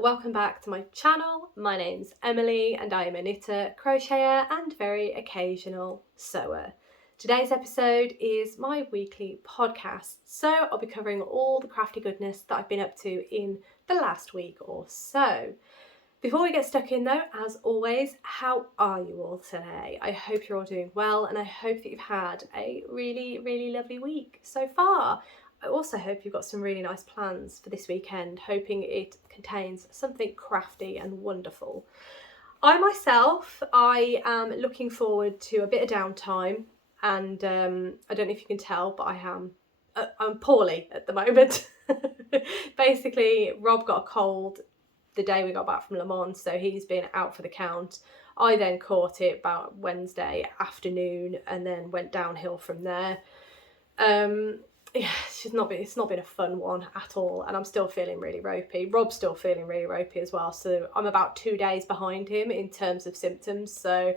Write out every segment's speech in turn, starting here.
welcome back to my channel. My name's Emily and I am a knitter, crocheter and very occasional sewer. Today's episode is my weekly podcast, so I'll be covering all the crafty goodness that I've been up to in the last week or so. Before we get stuck in though, as always, how are you all today? I hope you're all doing well and I hope that you've had a really lovely week so far. I also hope you've got some really nice plans for this weekend, hoping it contains something crafty and wonderful. I am looking forward to a bit of downtime, and I don't know if you can tell, but I'm poorly at the moment. Basically, Rob got a cold the day we got back from Le Mans, so he's been out for the count. I then caught it about Wednesday afternoon and then went downhill from there. Yeah, it's not been a fun one at all, and I'm still feeling really ropey. Rob's still feeling really ropey as well, so I'm about 2 days behind him in terms of symptoms, so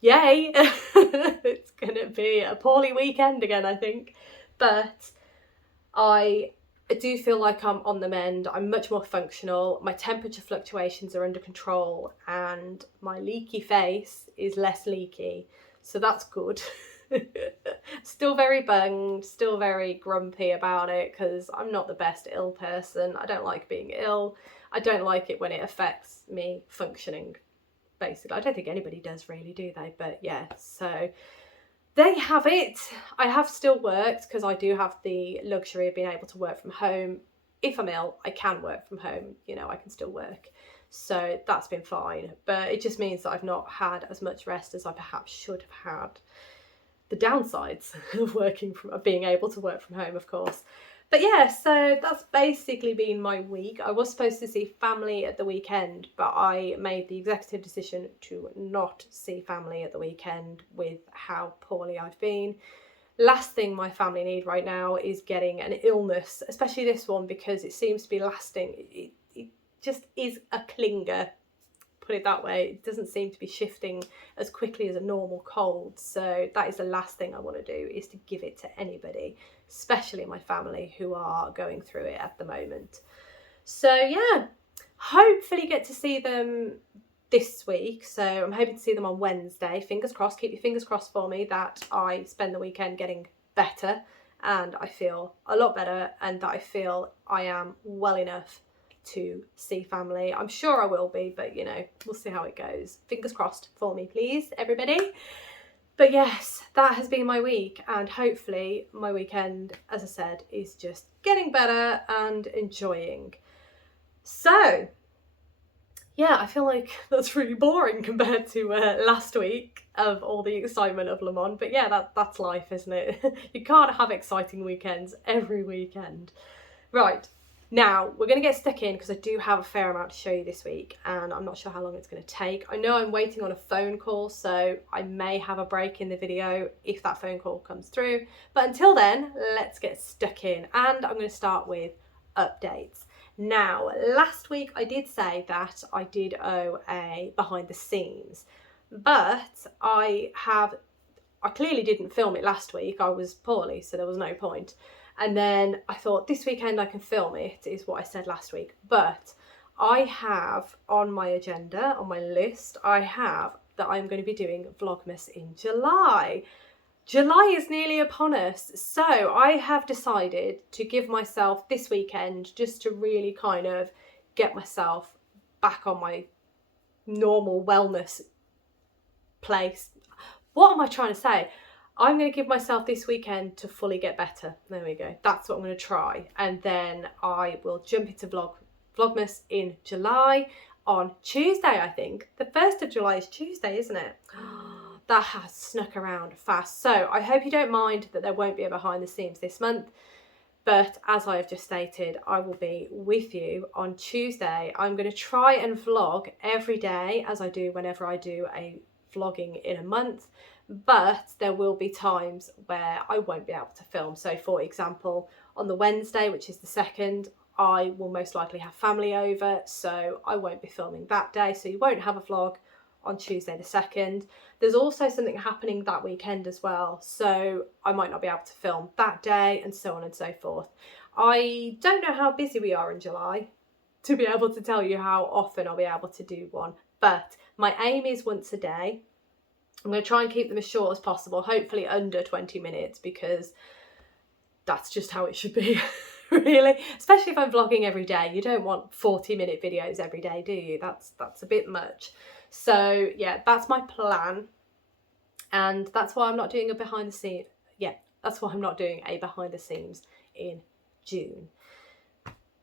yay. It's gonna be a poorly weekend again, I think, but I do feel like I'm on the mend. I'm much more functional, my temperature fluctuations are under control, and my leaky face is less leaky, so that's good. Still very bunged, still very grumpy about it because I'm not the best ill person. I don't like being ill. I don't like it when it affects me functioning, basically. I don't think anybody does really, do they? But yeah, so there you have it. I have still worked because I do have the luxury of being able to work from home. If I'm ill, I can work from home, you know, I can still work. So that's been fine, but it just means that I've not had as much rest as I perhaps should have had. The downsides of being able to work from home, of course. But yeah, so that's basically been my week. I was supposed to see family at the weekend, but I made the executive decision to not see family at the weekend with how poorly I've been. Last thing my family need right now is getting an illness, especially this one, because it seems to be lasting. It just is a clinger. Put it that way. It doesn't seem to be shifting as quickly as a normal cold, so that is the last thing I want to do, is to give it to anybody, especially my family who are going through it at the moment. So yeah, hopefully get to see them this week. So I'm hoping to see them on Wednesday. Fingers crossed, keep your fingers crossed for me that I spend the weekend getting better and I feel a lot better and that I feel I am well enough to see family. I'm sure I will be, but you know, we'll see how it goes. Fingers crossed for me, please, everybody. But yes, that has been my week, and hopefully my weekend, as I said, is just getting better and enjoying. So yeah, I feel like that's really boring compared to last week of all the excitement of Le Mans, but yeah, that's life, isn't it? You can't have exciting weekends every weekend. Right. Now, we're going to get stuck in because I do have a fair amount to show you this week and I'm not sure how long it's going to take. I know I'm waiting on a phone call, so I may have a break in the video if that phone call comes through. But until then, let's get stuck in, and I'm going to start with updates. Now, last week I did say that I did owe a behind the scenes, but I clearly didn't film it last week. I was poorly, so there was no point. And then I thought this weekend I can film it, is what I said last week. But I have on my agenda, on my list, I have that I'm going to be doing Vlogmas in July. July is nearly upon us. So I have decided to give myself this weekend just to really kind of get myself back on my normal wellness place. What am I trying to say? I'm going to give myself this weekend to fully get better. There we go. That's what I'm going to try. And then I will jump into Vlogmas in July on Tuesday, I think. The 1st of July is Tuesday, isn't it? That has snuck around fast. So I hope you don't mind that there won't be a behind the scenes this month. But as I have just stated, I will be with you on Tuesday. I'm going to try and vlog every day, as I do whenever I do a vlogging in a month. But there will be times where I won't be able to film. So for example, on the Wednesday, which is the 2nd, I will most likely have family over, so I won't be filming that day. So you won't have a vlog on Tuesday the 2nd. There's also something happening that weekend as well, so I might not be able to film that day, and so on and so forth. I don't know how busy we are in July. to be able to tell you how often I'll be able to do one, but my aim is once a day. I'm going to try and keep them as short as possible, hopefully under 20 minutes, because that's just how it should be, really. Especially if I'm vlogging every day. You don't want 40-minute videos every day, do you? That's a bit much. So yeah, that's my plan. And that's why I'm not doing a behind the scenes. Yeah, that's why I'm not doing a behind the scenes in June.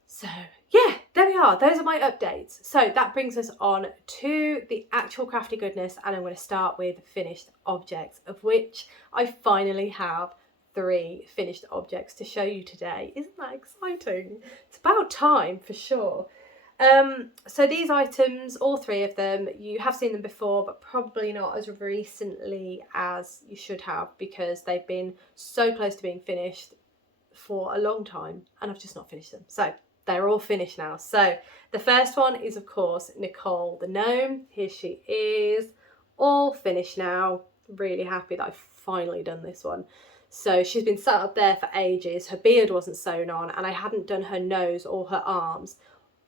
So yeah, there we are. Those are my updates. So that brings us on to the actual crafty goodness, and I'm going to start with finished objects, of which I finally have 3 finished objects to show you today. Isn't that exciting? It's about time for sure. So these items, all 3 of them, you have seen them before, but probably not as recently as you should have, because they've been so close to being finished for a long time and I've just not finished them. So they're all finished now. So the first one is, of course, Gnicole the Gnome. Here she is, all finished now. Really happy that I've finally done this one. So she's been sat up there for ages. Her beard wasn't sewn on and I hadn't done her nose or her arms.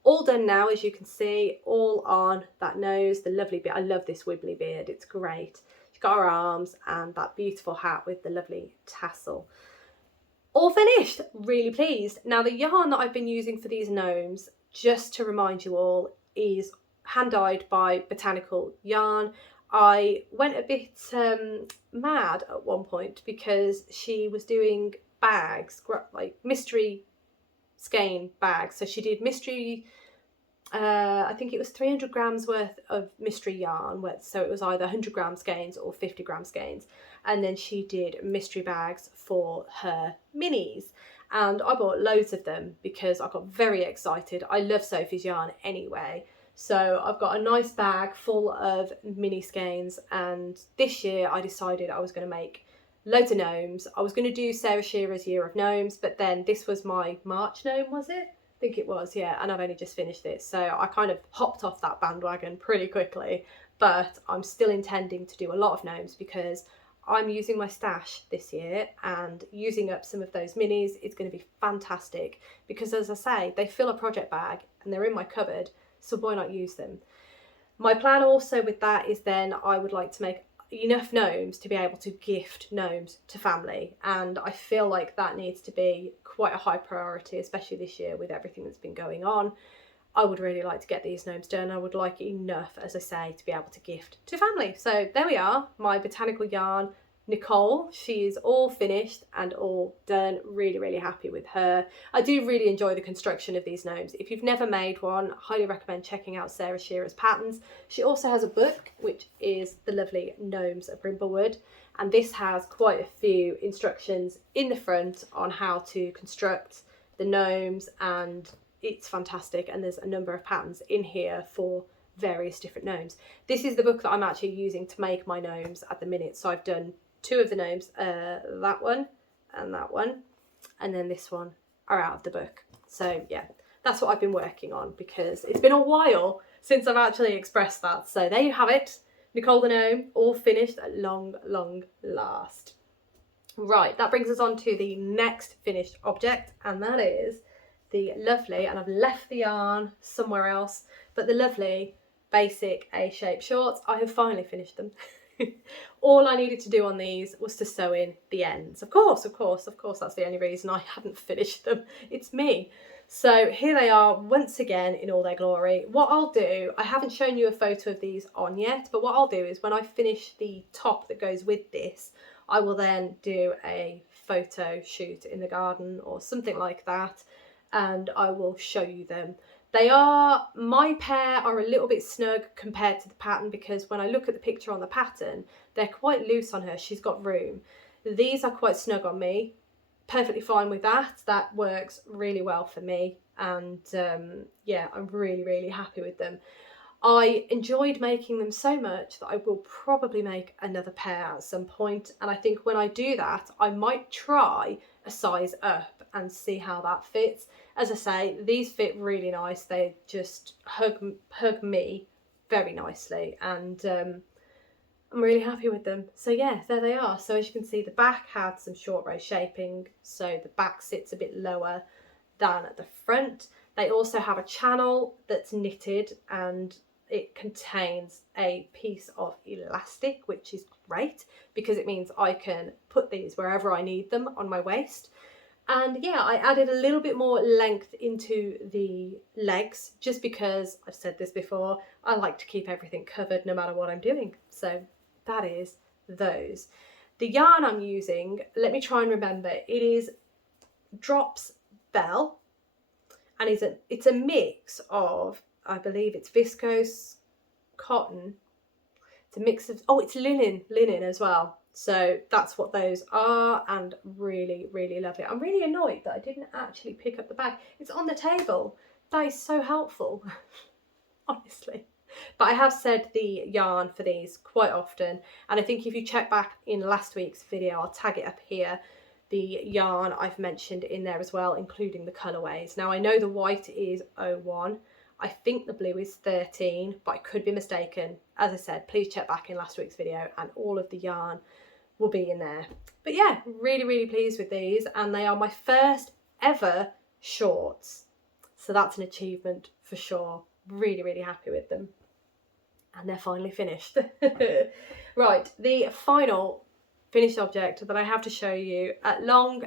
All done now, as you can see, all on that nose, the lovely beard. I love this wibbly beard, it's great. She's got her arms and that beautiful hat with the lovely tassel. All finished, really pleased. Now the yarn that I've been using for these gnomes, just to remind you all, is hand dyed by Botanical Yarn. I went a bit mad at one point because she was doing bags, like mystery skein bags. So she did mystery, I think it was 300 grams worth of mystery yarn, so it was either 100 gram skeins or 50 gram skeins, and then she did mystery bags for her minis, and I bought loads of them because I got very excited. I love Sophie's yarn anyway, so I've got a nice bag full of mini skeins, and this year I decided I was going to make loads of gnomes. I was going to do Sarah Shearer's Year of Gnomes, but then this was my March gnome, was it? I think it was, yeah, and I've only just finished it, so I kind of hopped off that bandwagon pretty quickly, but I'm still intending to do a lot of gnomes because I'm using my stash this year, and using up some of those minis is going to be fantastic because, as I say, they fill a project bag and they're in my cupboard, so why not use them? My plan also with that is then I would like to make enough gnomes to be able to gift gnomes to family, and I feel like that needs to be quite a high priority, especially this year with everything that's been going on. I would really like to get these gnomes done. I would like enough, as I say, to be able to gift to family. So there we are, my Botanical Yarn Nicole. She is all finished and all done. Really, really happy with her. I do really enjoy the construction of these gnomes. If you've never made one, I highly recommend checking out Sarah Shearer's patterns. She also has a book, which is The Lovely Gnomes of Brimblewood, and this has quite a few instructions in the front on how to construct the gnomes, and it's fantastic, and there's a number of patterns in here for various different gnomes. This is the book that I'm actually using to make my gnomes at the minute, so I've done 2 of the gnomes, that one, and then this one are out of the book. So yeah, that's what I've been working on because it's been a while since I've actually expressed that. So there you have it, Nicole the Gnome, all finished at long, long last. Right, that brings us on to the next finished object, and that is the lovely, and I've left the yarn somewhere else, but the lovely basic A-shaped shorts. I have finally finished them. All I needed to do on these was to sew in the ends. Of course, that's the only reason I hadn't finished them. It's me. So here they are once again in all their glory. What I'll do, I haven't shown you a photo of these on yet, but what I'll do is when I finish the top that goes with this, I will then do a photo shoot in the garden or something like that, and I will show you them. My pair are a little bit snug compared to the pattern, because when I look at the picture on the pattern, they're quite loose on her. She's got room. These are quite snug on me. Perfectly fine with that. That works really well for me. And yeah, I'm really, really happy with them. I enjoyed making them so much that I will probably make another pair at some point. And I think when I do that, I might try a size up and see how that fits. As I say, these fit really nice. They just hug me very nicely, and I'm really happy with them. So yeah, there they are. So as you can see, the back had some short row shaping, so the back sits a bit lower than at the front. They also have a channel that's knitted, and it contains a piece of elastic, which is great because it means I can put these wherever I need them on my waist. And yeah, I added a little bit more length into the legs just because, I've said this before, I like to keep everything covered no matter what I'm doing. So that is those. The yarn I'm using, let me try and remember, it is Drops Bell, and it's a mix of, I believe it's viscose, cotton, it's a mix of, oh, it's linen as well. So that's what those are, and really, really lovely. I'm really annoyed that I didn't actually pick up the bag. It's on the table. That is so helpful, honestly. But I have said the yarn for these quite often, and I think if you check back in last week's video, I'll tag it up here, the yarn I've mentioned in there as well, including the colourways. Now I know the white is 01, I think the blue is 13, but I could be mistaken. As I said, please check back in last week's video and all of the yarn will be in there. But yeah, really, really pleased with these, and they are my first ever shorts. So that's an achievement for sure. Really, really happy with them. And they're finally finished. Right, the final finished object that I have to show you at long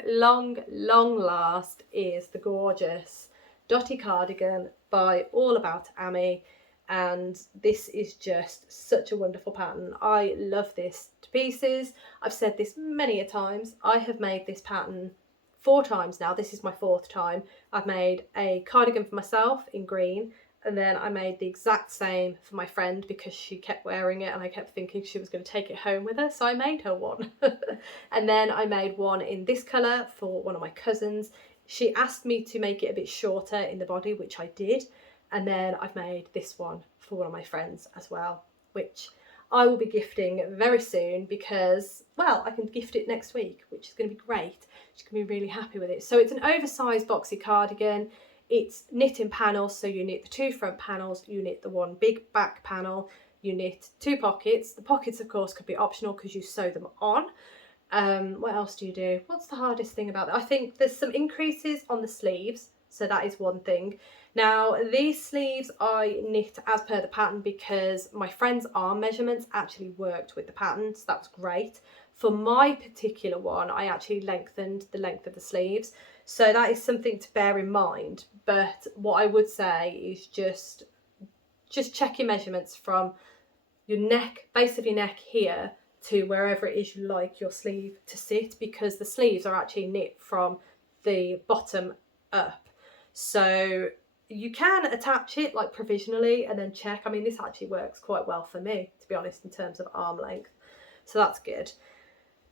last is the gorgeous Dotty Cardigan by All About Amy, and this is just such a wonderful pattern. I love this to pieces. I've said this many a times. I have made this pattern 4 times now. This is my 4th time. I've made a cardigan for myself in green, and then I made the exact same for my friend because she kept wearing it and I kept thinking she was going to take it home with her, so I made her one. And then I made one in this colour for one of my cousins. She asked me to make it a bit shorter in the body, which I did. And then I've made this one for one of my friends as well, which I will be gifting very soon because, well, I can gift it next week, which is going to be great. She's going to be really happy with it. So it's an oversized boxy cardigan. It's knit in panels, so you knit the 2 front panels, you knit the 1 big back panel, you knit 2 pockets. The pockets, of course, could be optional because you sew them on. What else do you do? What's the hardest thing about that? I think there's some increases on the sleeves, so that is one thing. Now, these sleeves I knit as per the pattern because my friend's arm measurements actually worked with the pattern, so that was great. For my particular one, I actually lengthened the length of the sleeves, so that is something to bear in mind. But what I would say is just check your measurements from your neck, base of your neck here, to wherever it is you like your sleeve to sit, because the sleeves are actually knit from the bottom up. So you can attach it like provisionally and then check. I mean, this actually works quite well for me, to be honest, in terms of arm length. So that's good.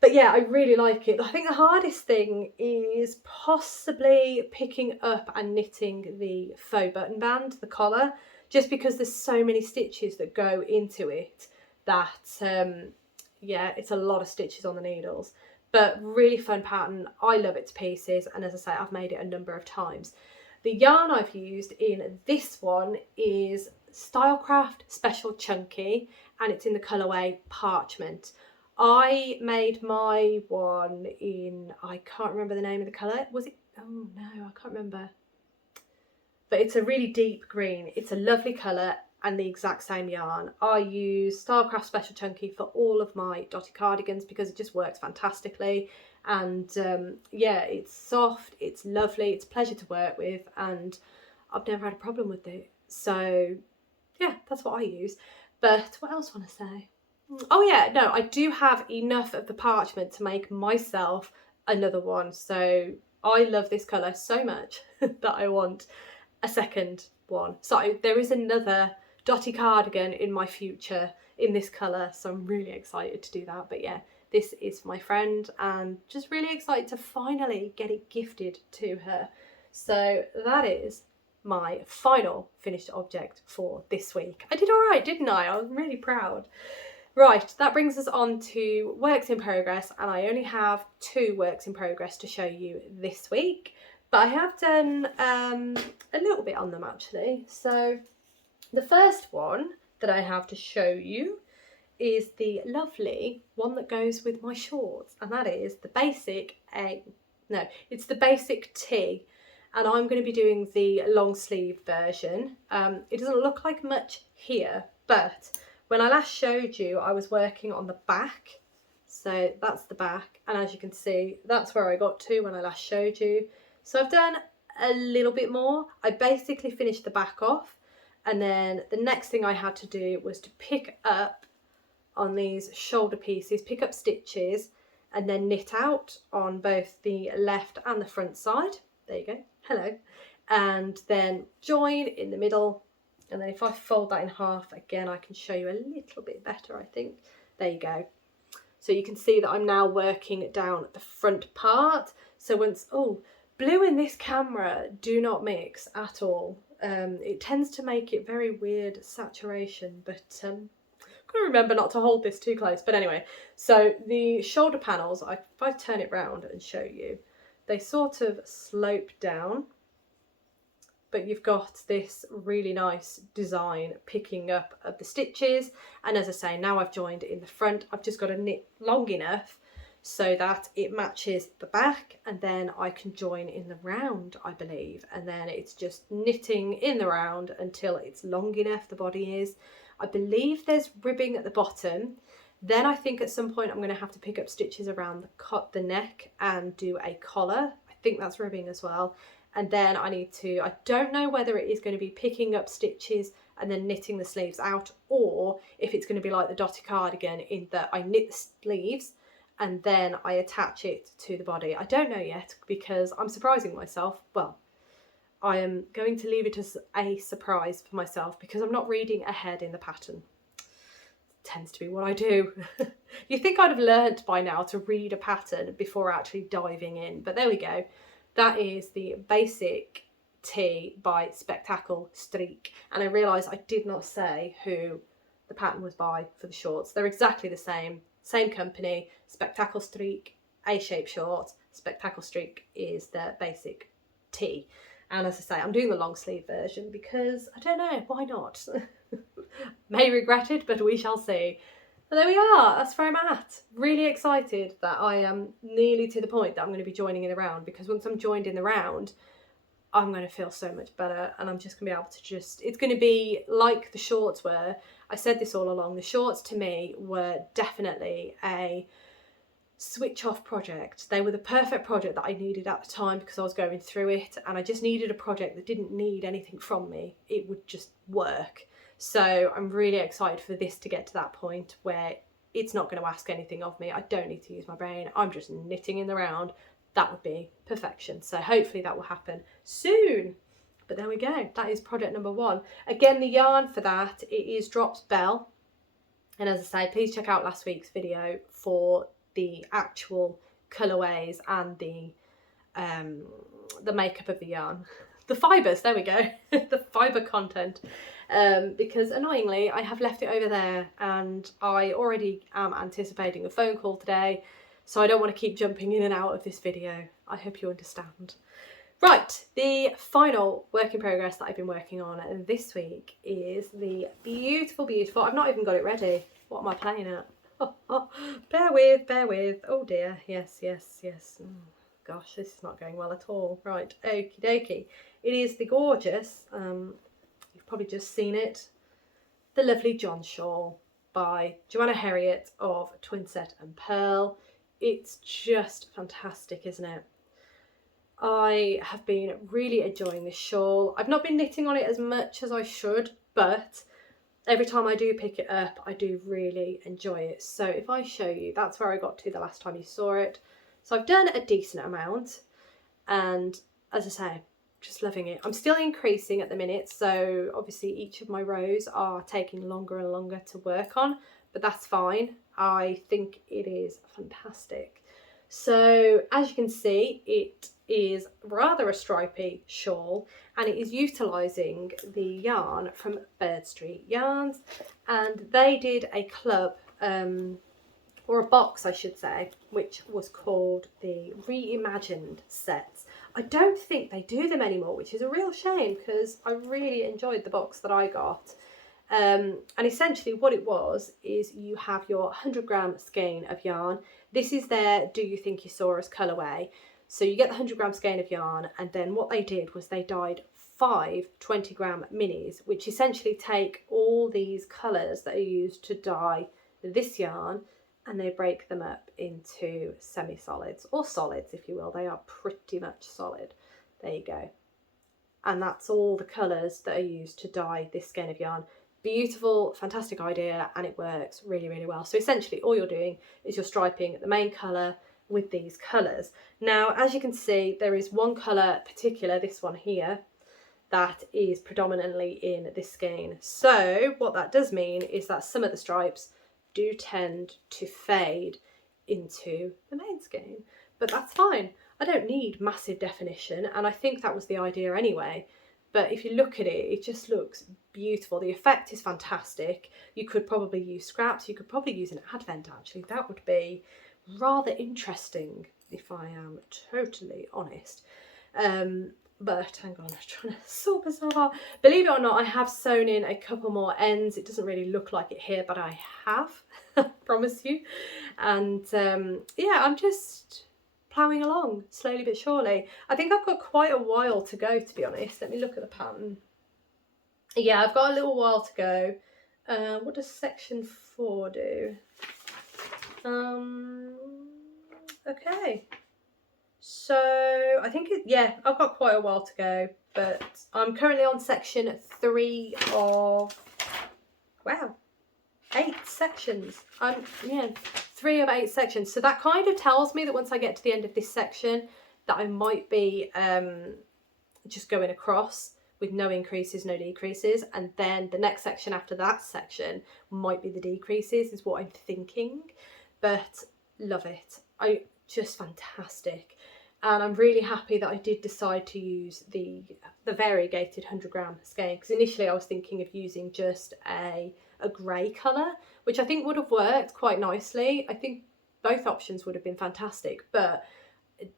But yeah, I really like it. I think the hardest thing is possibly picking up and knitting the faux button band, the collar, just because there's so many stitches that go into it that, yeah, it's a lot of stitches on the needles. But really fun pattern. I love it to pieces. And as I say, I've made it a number of times. The yarn I've used in this one is Stylecraft Special Chunky, and it's in the colourway Parchment. I made my one in, I can't remember the name of the colour. Was it? Oh no, I can't remember. But it's a really deep green. It's a lovely colour and the exact same yarn. I use Stylecraft Special Chunky for all of my Dotty cardigans because it just works fantastically. And yeah, it's soft, it's lovely, it's a pleasure to work with, and I've never had a problem with it. So yeah, that's what I use. But what else want to say? Oh yeah, no, I do have enough of the parchment to make myself another one. So I love this colour so much that I want a second one. So there is another Dotty cardigan in my future in this colour, so I'm really excited to do that. But yeah, this is for my friend and just really excited to finally get it gifted to her. So that is my final finished object for this week. I did all right, didn't I? I was really proud. Right, that brings us on to works in progress, and I only have 2 works in progress to show you this week, but I have done a little bit on them actually. So the first one that I have to show you is the lovely one that goes with my shorts, and that is the basic it's the basic tee. and I'm going to be doing the long sleeve version. It doesn't look like much here, but when I last showed you, I was working on the back. So that's the back, and as you can see, that's where I got to when I last showed you. So I've done a little bit more. I basically finished the back off, and then the next thing I had to do was to pick up on these shoulder pieces, pick up stitches, and then knit out on both the left and the front side. There you go, hello. And then join in the middle, and then if I fold that in half again, I can show you a little bit better, I think. There you go. So you can see that I'm now working down the front part. So once, oh, blue in this camera do not mix at all. It tends to make it very weird saturation, but I'm gonna remember not to hold this too close. But anyway, so the shoulder panels, if I turn it round and show you, they sort of slope down, but you've got this really nice design picking up of the stitches. And as I say, now I've joined in the front, I've just got to knit long enough so that it matches the back, and then I can join in the round, I believe. And then it's just knitting in the round until it's long enough, the body is. I believe there's ribbing at the bottom. Then I think at some point I'm going to have to pick up stitches around the neck and do a collar. I think that's ribbing as well. And then I don't know whether it is going to be picking up stitches and then knitting the sleeves out, or if it's going to be like the Dotty Cardigan in that I knit the sleeves and then I attach it to the body. I don't know yet, because I'm surprising myself. Well, I am going to leave it as a surprise for myself because I'm not reading ahead in the pattern. It tends to be what I do. You think I'd have learnt by now to read a pattern before actually diving in, but there we go. That is the basic tee by Spectacle Streak. And I realised I did not say who the pattern was by for the shorts. They're exactly the same company. Spectacle Streak, A-shape short. Spectacle Streak is the basic tee. And as I say, I'm doing the long sleeve version because, I don't know, why not? May regret it, but we shall see. But there we are, that's where I'm at. Really excited that I am nearly to the point that I'm going to be joining in the round, because once I'm joined in the round, I'm going to feel so much better, and I'm just going to be able to it's going to be like the shorts were. I said this all along, the shorts to me were definitely a switch off project. They were the perfect project that I needed at the time because I was going through it, and I just needed a project that didn't need anything from me. It would just work. So I'm really excited for this to get to that point where it's not going to ask anything of me. I don't need to use my brain. I'm just knitting in the round. That would be perfection. So hopefully that will happen soon. But there we go. That is project number 1. Again, the yarn for that, it is Drops Bell. And as I say, please check out last week's video for the actual colourways and the makeup of the yarn. The fibres, there we go. The fibre content. Because annoyingly I have left it over there, and I already am anticipating a phone call today, so I don't want to keep jumping in and out of this video. I hope you understand. Right, the final work in progress that I've been working on this week is the beautiful, I've not even got it ready. What am I playing at? Bear with. Oh dear, yes. Oh, gosh, this is not going well at all. Right, okie dokie. It is the gorgeous, you've probably just seen it, the lovely Jon Shawl by Joanna Herriot of Twinset and Pearl. It's just fantastic, isn't it? I have been really enjoying this shawl. I've not been knitting on it as much as I should, but every time I do pick it up, I do really enjoy it. So if I show you, that's where I got to the last time you saw it. So I've done a decent amount, and as I say, just loving it. I'm still increasing at the minute, so obviously each of my rows are taking longer and longer to work on, but that's fine. I think it is fantastic. So as you can see, it is rather a stripy shawl, and it is utilising the yarn from Bird Street Yarns, and they did a club, or a box I should say, which was called the Reimagined sets. I don't think they do them anymore, which is a real shame because I really enjoyed the box that I got. And essentially what it was is you have your 100 gram skein of yarn. This is their Do You Think You Saw Us colourway. So you get the 100 gram skein of yarn, and then what they did was they dyed 5 20-gram minis, which essentially take all these colours that are used to dye this yarn, and they break them up into semi-solids, or solids if you will. They are pretty much solid. There you go. And that's all the colours that are used to dye this skein of yarn. Beautiful, fantastic idea, and it works really, really well. So essentially all you're doing is you're striping the main colour with these colours. Now, as you can see, there is one colour particular, this one here, that is predominantly in this skein. So what that does mean is that some of the stripes do tend to fade into the main skein, but that's fine. I don't need massive definition, and I think that was the idea anyway. But if you look at it, it just looks beautiful. The effect is fantastic. You could probably use scraps. You could probably use an advent, actually. That would be rather interesting, if I am totally honest. But hang on, I'm trying to sort myself out. Believe it or not, I have sewn in a couple more ends. It doesn't really look like it here, but I have, I promise you. And yeah, I'm just ploughing along slowly but surely. I think I've got quite a while to go, to be honest. Let me look at the pattern. Yeah, I've got a little while to go. What does section 4 do? Okay. So I think yeah, I've got quite a while to go, but I'm currently on section 3 of, wow, 8 sections. Yeah, 3 of 8 sections. So that kind of tells me that once I get to the end of this section, that I might be just going across with no increases, no decreases, and then the next section after that section might be the decreases, is what I'm thinking. But love it. Just fantastic. And I'm really happy that I did decide to use the variegated 100-gram skein, because initially I was thinking of using just a grey colour, which I think would have worked quite nicely. I think both options would have been fantastic, but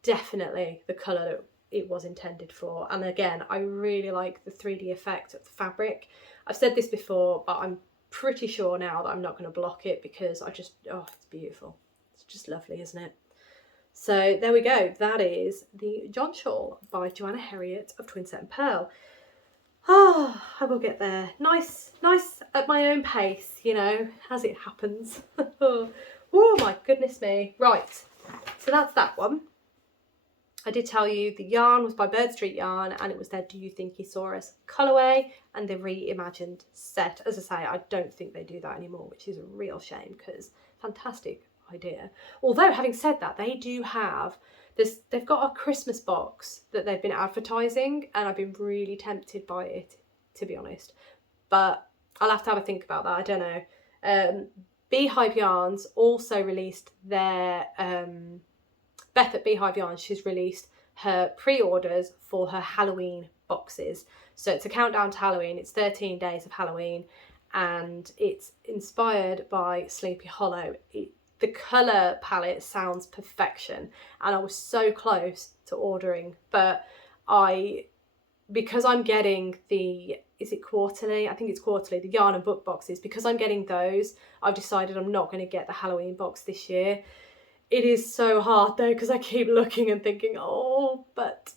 definitely the colour that it was intended for. And again, I really like the 3D effect of the fabric. I've said this before, but I'm pretty sure now that I'm not going to block it, because I just, oh, it's beautiful. It's just lovely, isn't it? So there we go. That is the Jon Shawl by Joanna Heriot of Twinset and Pearl. Ah, I will get there. Nice at my own pace, you know, as it happens. Oh my goodness me. Right, so that's that one. I did tell you the yarn was by Bird Street Yarn, and it was their Do You Think He Saw Us colourway and the reimagined set. As I say, I don't think they do that anymore, which is a real shame, because fantastic idea. Although, having said that, they do have this, they've got a Christmas box that they've been advertising, and I've been really tempted by it, to be honest, but I'll have to have a think about that. I don't know. Beehive Yarns also released their Beth at Beehive Yarns, she's released her pre-orders for her Halloween boxes. So it's a countdown to Halloween. It's 13 days of Halloween, and it's inspired by Sleepy Hollow. The colour palette sounds perfection, and I was so close to ordering, but because I'm getting the, is it quarterly? I think it's quarterly, the yarn and book boxes. Because I'm getting those, I've decided I'm not going to get the Halloween box this year. It is so hard though, because I keep looking and thinking, oh, but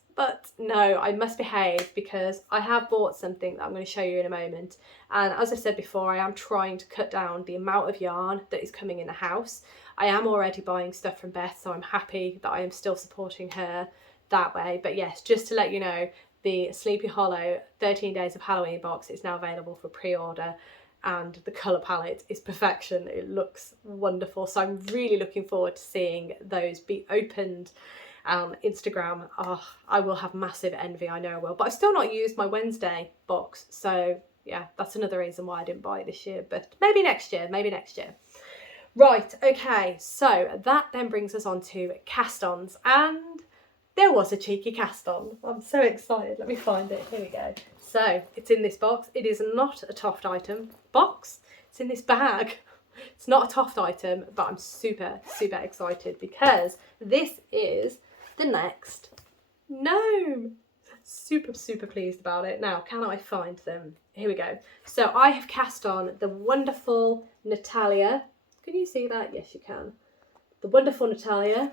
no, I must behave, because I have bought something that I'm going to show you in a moment. And as I've said before, I am trying to cut down the amount of yarn that is coming in the house. I am already buying stuff from Beth, so I'm happy that I am still supporting her that way. But yes, just to let you know, the Sleepy Hollow 13 Days of Halloween box is now available for pre-order, and the colour palette is perfection. It looks wonderful. So I'm really looking forward to seeing those be opened on Instagram. Oh, I will have massive envy, I know I will. But I've still not used my Wednesday box. So yeah, that's another reason why I didn't buy it this year. But maybe next year, maybe next year. Right, okay, so that then brings us on to cast-ons. And there was a cheeky cast-on. I'm so excited. Let me find it. Here we go. So it's in this box. It is not a Toft item box. It's in this bag. It's not a Toft item, but I'm super, super excited, because this is the next gnome. Super, super pleased about it. Now, can I find them? Here we go. So I have cast on the wonderful Gnatalia. Can you see that? Yes, you can. The wonderful Gnatalia.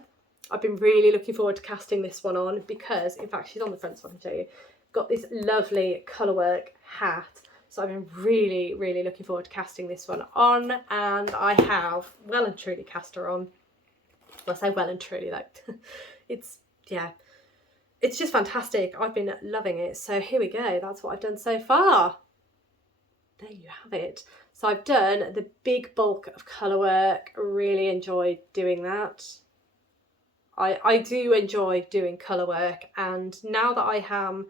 I've been really looking forward to casting this one on because, in fact, she's on the front so I can show you. Got this lovely colourwork hat. So I've been really, really looking forward to casting this one on, and I have well and truly cast her on. Well, I say well and truly, like, it's just fantastic. I've been loving it. So here we go. That's what I've done so far. There you have it. So I've done the big bulk of colour work. Really enjoyed doing that. I do enjoy doing colour work, and now that I am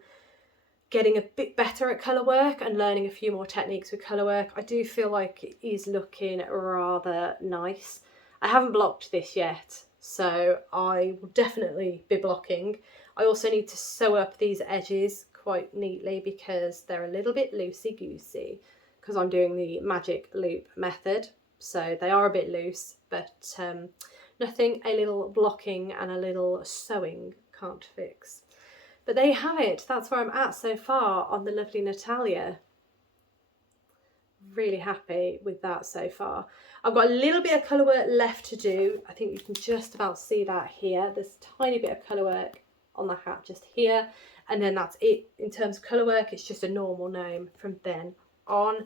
getting a bit better at colour work and learning a few more techniques with colour work, I do feel like it is looking rather nice. I haven't blocked this yet, so I will definitely be blocking. I also need to sew up these edges quite neatly because they're a little bit loosey-goosey because I'm doing the magic loop method. So they are a bit loose, but nothing a little blocking and a little sewing can't fix. But there you have it. That's where I'm at so far on the lovely Gnatalia. Really happy with that so far. I've got a little bit of colour work left to do. I think you can just about see that here. There's a tiny bit of colour work on the hat just here. And then that's it. In terms of colour work, it's just a normal gnome from then on.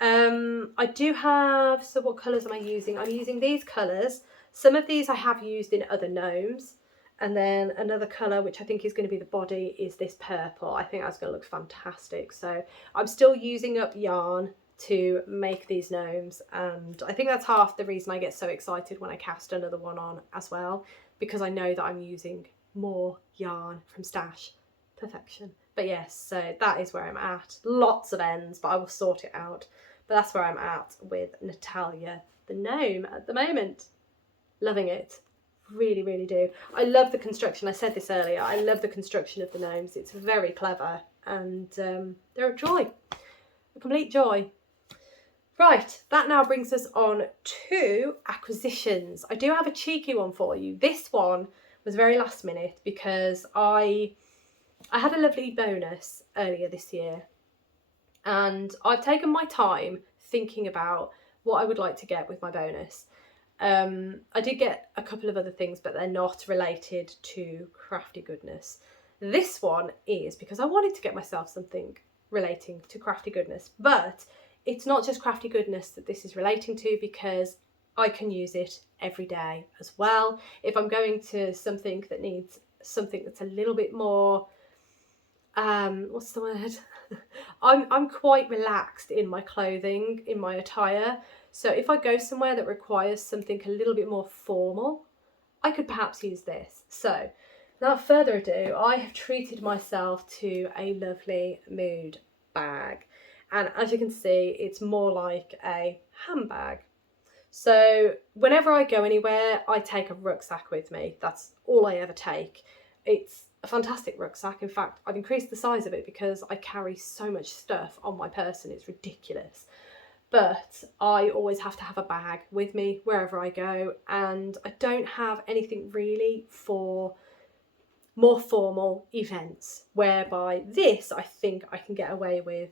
I do have, so what colours am I using? I'm using these colours. Some of these I have used in other gnomes. And then another colour, which I think is going to be the body, is this purple. I think that's going to look fantastic. So I'm still using up yarn to make these gnomes. And I think that's half the reason I get so excited when I cast another one on as well. Because I know that I'm using more yarn from stash. Perfection. But yes, so that is where I'm at. Lots of ends, but I will sort it out. But that's where I'm at with Gnatalia the gnome at the moment. Loving it. Really, really do. I love the construction. I said this earlier. I love the construction of the gnomes. It's very clever and they're a joy. A complete joy. Right, that now brings us on to acquisitions. I do have a cheeky one for you. This one was very last minute because I had a lovely bonus earlier this year and I've taken my time thinking about what I would like to get with my bonus. I did get a couple of other things, but they're not related to crafty goodness. This one is because I wanted to get myself something relating to crafty goodness, but it's not just crafty goodness that this is relating to because I can use it every day as well. If I'm going to something that needs something that's a little bit more, what's the word? I'm quite relaxed in my clothing, in my attire. So if I go somewhere that requires something a little bit more formal, I could perhaps use this. So without further ado, I have treated myself to a lovely mood bag. And as you can see, it's more like a handbag. So whenever I go anywhere, I take a rucksack with me. That's all I ever take. It's a fantastic rucksack. In fact, I've increased the size of it because I carry so much stuff on my person. It's ridiculous. But I always have to have a bag with me wherever I go, and I don't have anything really for more formal events, whereby this I think I can get away with.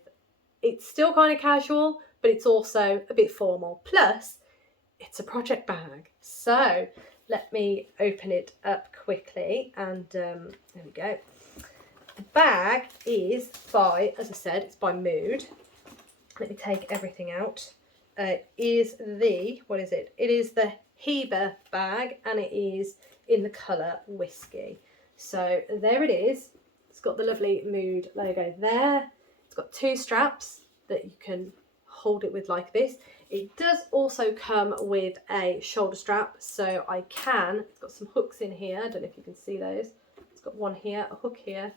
It's still kind of casual, but it's also a bit formal. Plus, it's a project bag. So let me open it up quickly, and there we go. The bag is by, as I said, it's by Mood. Let me take everything out. Is the, what is it? It is the Heber bag, and it is in the colour Whiskey. So there it is. It's got the lovely Mood logo there. It's got two straps that you can hold it with like this. It does also come with a shoulder strap, so I can, it's got some hooks in here. I don't know if you can see those. It's got one here, a hook here.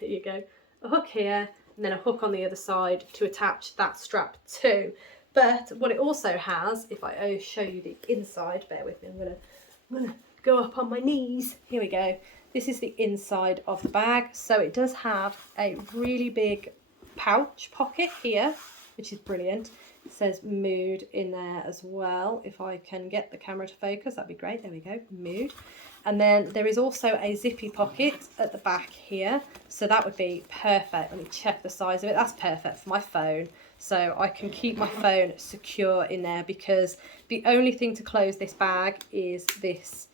There you go. A hook here, and then a hook on the other side to attach that strap to. But what it also has, if I show you the inside, bear with me, I'm gonna go up on my knees. Here we go. This is the inside of the bag. So it does have a really big pouch pocket here, which is brilliant. It says Mood in there as well. If I can get the camera to focus, that'd be great. There we go, Mood. And then there is also a zippy pocket at the back here. So that would be perfect. Let me check the size of it. That's perfect for my phone. So I can keep my phone secure in there because the only thing to close this bag is this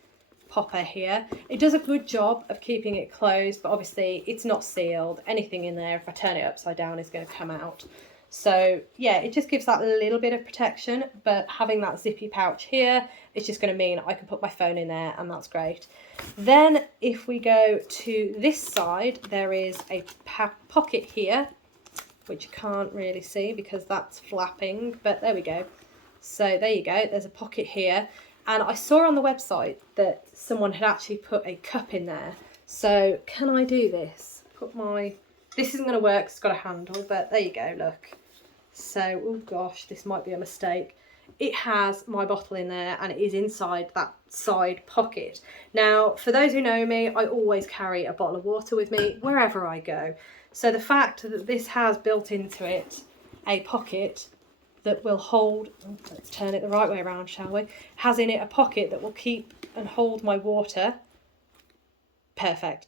popper here. It does a good job of keeping it closed, but obviously it's not sealed. Anything in there, if I turn it upside down, is going to come out. So yeah, it just gives that little bit of protection, but having that zippy pouch here, it's just going to mean I can put my phone in there, and that's great. Then if we go to this side, there is a pocket here, which you can't really see because that's flapping, but there we go. So there you go, there's a pocket here. And I saw on the website that someone had actually put a cup in there. So can I do this? This isn't going to work, it's got a handle, but there you go, look. So, oh gosh, this might be a mistake. It has my bottle in there, and it is inside that side pocket. Now, for those who know me, I always carry a bottle of water with me wherever I go. So the fact that this has built into it a pocket that will hold, let's turn it the right way around, shall we? Has in it a pocket that will keep and hold my water. Perfect.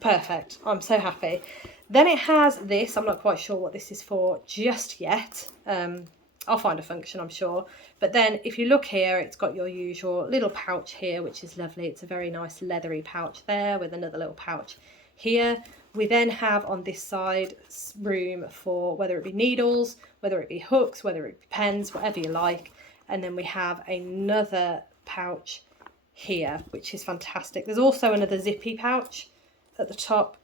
Perfect. I'm so happy. Then it has this. I'm not quite sure what this is for just yet. I'll find a function, I'm sure. But then if you look here, it's got your usual little pouch here, which is lovely. It's a very nice leathery pouch there with another little pouch here. We then have on this side room for whether it be needles, whether it be hooks, whether it be pens, whatever you like. And then we have another pouch here, which is fantastic. There's also another zippy pouch at the top.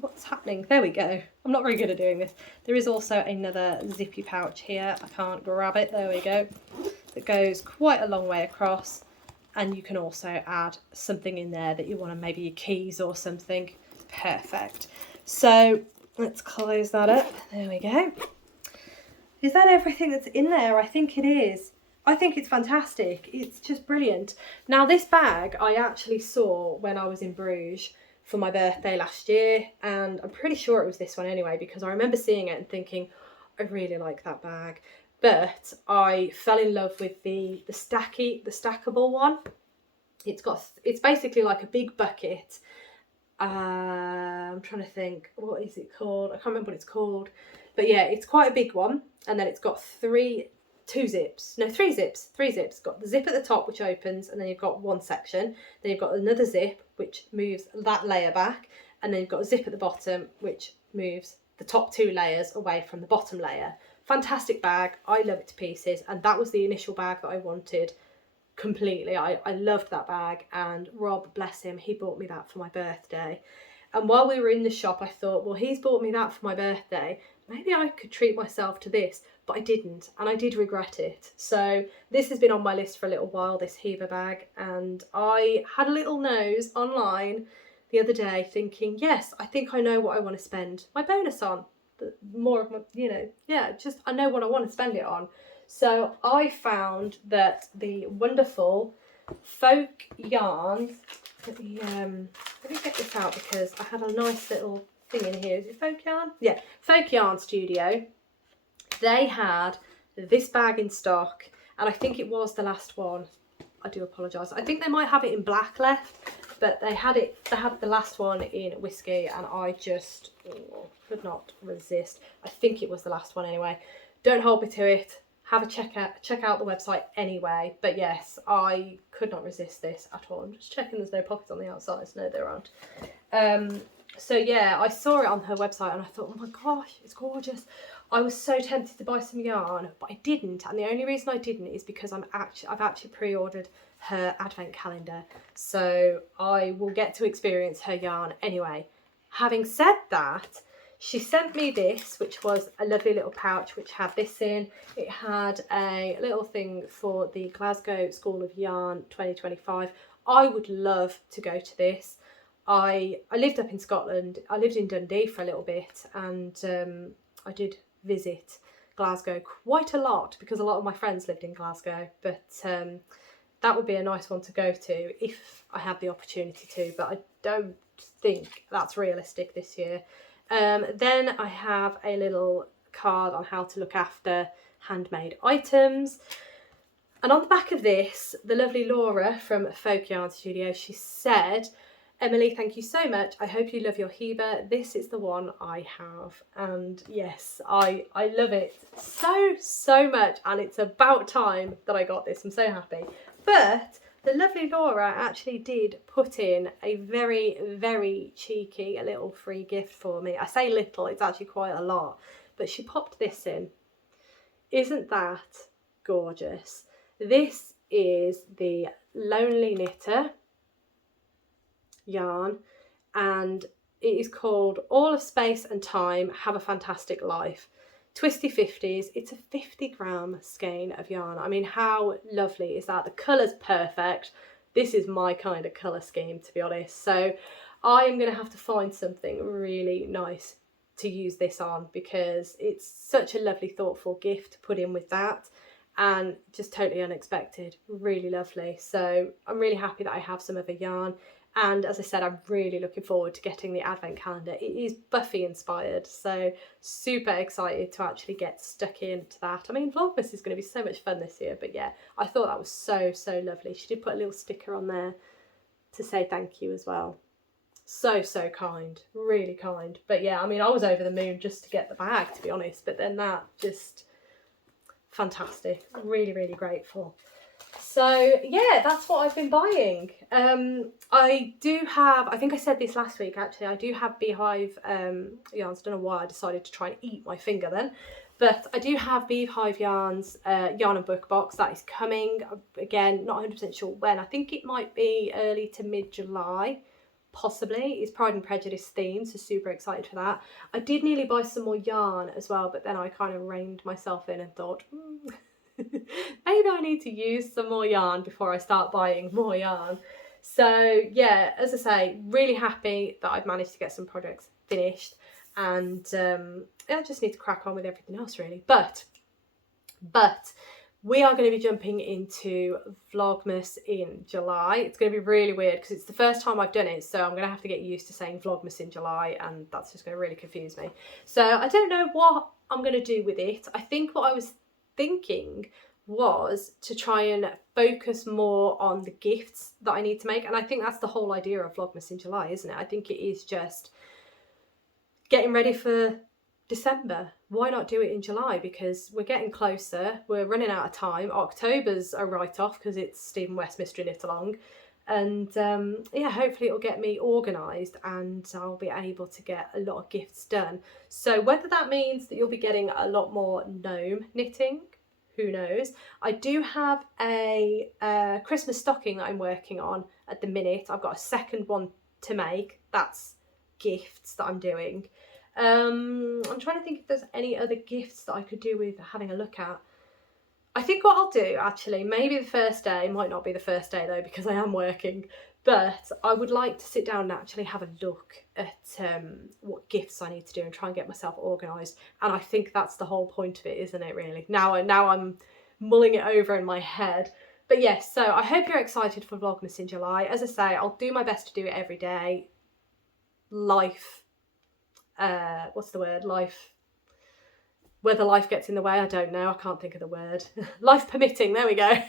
What's happening? There we go. I'm not very good at doing this. There is also another zippy pouch here. I can't grab it. There we go. That goes quite a long way across. And you can also add something in there that you want, maybe your keys or something. Perfect. So let's close that up. There we go. Is that everything that's in there? I think it is. I think it's fantastic. It's just brilliant. Now this bag I actually saw when I was in Bruges for my birthday last year, and I'm pretty sure it was this one anyway, because I remember seeing it and thinking, I really like that bag. But I fell in love with the stackable one. It's basically like a big bucket. I'm trying to think, what is it called? I can't remember what it's called. But yeah, it's quite a big one, and then it's got three zips. Got the zip at the top, which opens, and then you've got one section. Then you've got another zip, which moves that layer back, and then you've got a zip at the bottom, which moves the top two layers away from the bottom layer. Fantastic bag. I love it to pieces, and that was the initial bag that I wanted completely. I loved that bag, and Rob, bless him, he bought me that for my birthday. And while we were in the shop, I thought, well, he's bought me that for my birthday, maybe I could treat myself to this. But I didn't, and I did regret it. So this has been on my list for a little while, this Heba bag, and I had a little nose online the other day thinking, yes, I think I know what I want to spend my bonus on. More of my, I know what I want to spend it on. So I found that the wonderful Folk Yarns, let me get this out because I had a nice little thing in here. Is it Folk Yarn? Yeah, Folk Yarn Studio. They had this bag in stock, and I think it was the last one. I do apologise. I think they might have it in black left, but they had the last one in whiskey, and I just could not resist. I think it was the last one anyway. Don't hold me to it. Have a check out the website anyway. But yes, I could not resist this at all. I'm just checking there's no pockets on the outside. No, there aren't. So yeah, I saw it on her website and I thought, oh my gosh, it's gorgeous. I was so tempted to buy some yarn, but I didn't. And the only reason I didn't is because I've actually pre-ordered her advent calendar. So I will get to experience her yarn anyway. Having said that, she sent me this, which was a lovely little pouch, which had this in. It had a little thing for the Glasgow School of Yarn 2025. I would love to go to this. I lived up in Scotland. I lived in Dundee for a little bit, and I did visit Glasgow quite a lot because a lot of my friends lived in Glasgow. But that would be a nice one to go to if I had the opportunity to, but I don't think that's realistic this year. Then I have a little card on how to look after handmade items. And on the back of this, the lovely Laura from Folk Yarn Studio, she said, Emily, thank you so much. I hope you love your Heba. This is the one I have. And yes, I love it so much. And it's about time that I got this. I'm so happy. But the lovely Laura actually did put in a very, very cheeky little free gift for me. I say little, it's actually quite a lot, but she popped this in. Isn't that gorgeous? This is the Lonely Knitter yarn, and it is called All of Space and Time, Have a Fantastic Life. Twisty 50s. It's a 50-gram skein of yarn. I mean, how lovely is that? The colour's perfect. This is my kind of colour scheme, to be honest. So I am going to have to find something really nice to use this on, because it's such a lovely, thoughtful gift to put in with that, and just totally unexpected. Really lovely. So I'm really happy that I have some other yarn. And as I said, I'm really looking forward to getting the advent calendar. It is Buffy inspired, so super excited to actually get stuck into that. I mean, Vlogmas is going to be so much fun this year, but yeah, I thought that was so, so lovely. She did put a little sticker on there to say thank you as well. So, so kind, really kind. But yeah, I mean, I was over the moon just to get the bag, to be honest, but then that just fantastic. Really, really grateful. So yeah, that's what I've been buying. I do have, I think I said this last week actually, I do have beehive yarns. I don't know why I decided to try and eat my finger then, but I do have beehive yarns yarn and book box that is coming. Again, not 100% sure when. I think it might be early to mid-July, possibly. It's Pride and Prejudice themed, so super excited for that. I did nearly buy some more yarn as well, but then I kind of reined myself in and thought, maybe I need to use some more yarn before I start buying more yarn. So yeah, as I say, really happy that I've managed to get some projects finished, and I just need to crack on with everything else really. But we are going to be jumping into Vlogmas in July. It's going to be really weird because it's the first time I've done it, so I'm going to have to get used to saying Vlogmas in July, and that's just going to really confuse me. So I don't know what I'm going to do with it. I think what I was thinking was to try and focus more on the gifts that I need to make, and I think that's the whole idea of Vlogmas in July, isn't it? I think it is just getting ready for December. Why not do it in July? Because we're getting closer, we're running out of time. October's a write-off because it's Stephen West Mystery Knit Along, and yeah, hopefully it'll get me organised and I'll be able to get a lot of gifts done. So whether that means that you'll be getting a lot more gnome knitting, who knows. I do have a Christmas stocking that I'm working on at the minute. I've got a second one to make. That's gifts that I'm doing. I'm trying to think if there's any other gifts that I could do with having a look at. I think what I'll do actually, maybe the first day, might not be the first day though because I am working, but I would like to sit down and actually have a look at what gifts I need to do and try and get myself organised. And I think that's the whole point of it, isn't it really? Now I'm mulling it over in my head. But yes, so I hope you're excited for Vlogmas in July. As I say, I'll do my best to do it every day. What's the word? Whether life gets in the way, I don't know. I can't think of the word. Life permitting, there we go.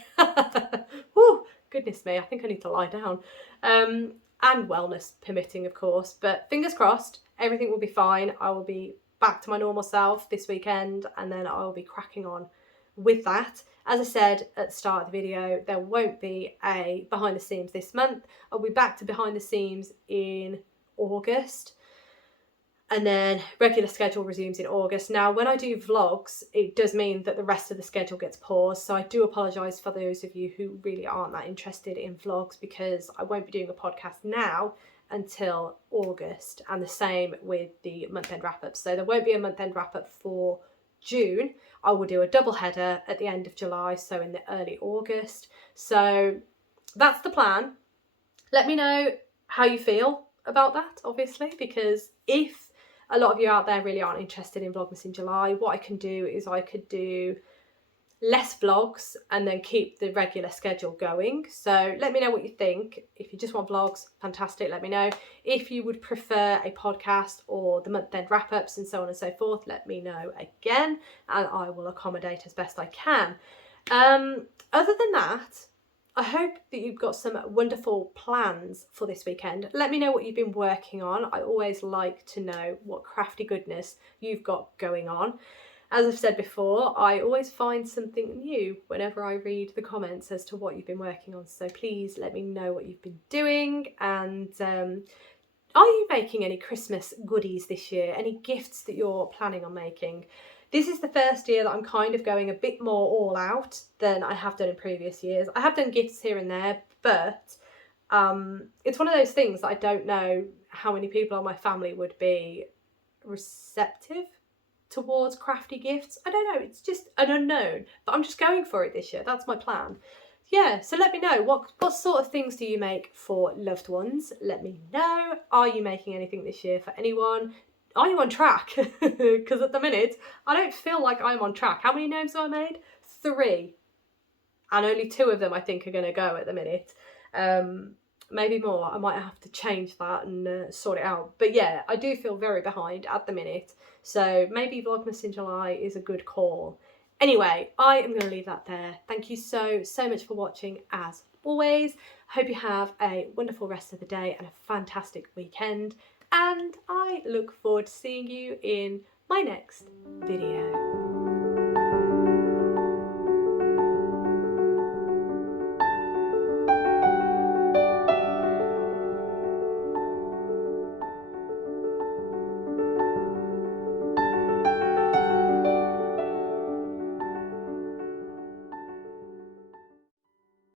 Whew, goodness me, I think I need to lie down. And wellness permitting, of course. But fingers crossed, everything will be fine. I will be back to my normal self this weekend, and then I will be cracking on with that. As I said at the start of the video, there won't be a behind the seams this month. I'll be back to behind the seams in August, and then regular schedule resumes in August. Now, when I do vlogs, it does mean that the rest of the schedule gets paused. So I do apologise for those of you who really aren't that interested in vlogs, because I won't be doing a podcast now until August, and the same with the month-end wrap-up. So there won't be a month-end wrap-up for June. I will do a double header at the end of July, so in the early August. So that's the plan. Let me know how you feel about that, obviously, because if a lot of you out there really aren't interested in Vlogmas in July, what I can do is I could do less vlogs and then keep the regular schedule going. So let me know what you think. If you just want vlogs, fantastic, let me know. If you would prefer a podcast or the month-end wrap-ups and so on and so forth, let me know again, and I will accommodate as best I can. Other than that, I hope that you've got some wonderful plans for this weekend. Let me know what you've been working on. I always like to know what crafty goodness you've got going on. As I've said before, I always find something new whenever I read the comments as to what you've been working on, so please let me know what you've been doing. And are you making any Christmas goodies this year? Any gifts that you're planning on making? This is the first year that I'm kind of going a bit more all out than I have done in previous years. I have done gifts here and there, but it's one of those things that I don't know how many people in my family would be receptive towards crafty gifts. I don't know, it's just an unknown, but I'm just going for it this year. That's my plan. Yeah, so let me know, what sort of things do you make for loved ones? Let me know. Are you making anything this year for anyone? Are you on track? Because at the minute, I don't feel like I'm on track. How many gnomes have I made? 3. And only 2 of them I think are going to go at the minute. Maybe more. I might have to change that and sort it out. But yeah, I do feel very behind at the minute. So maybe Vlogmas in July is a good call. Anyway, I am going to leave that there. Thank you so much for watching as always. Hope you have a wonderful rest of the day and a fantastic weekend. And I look forward to seeing you in my next video.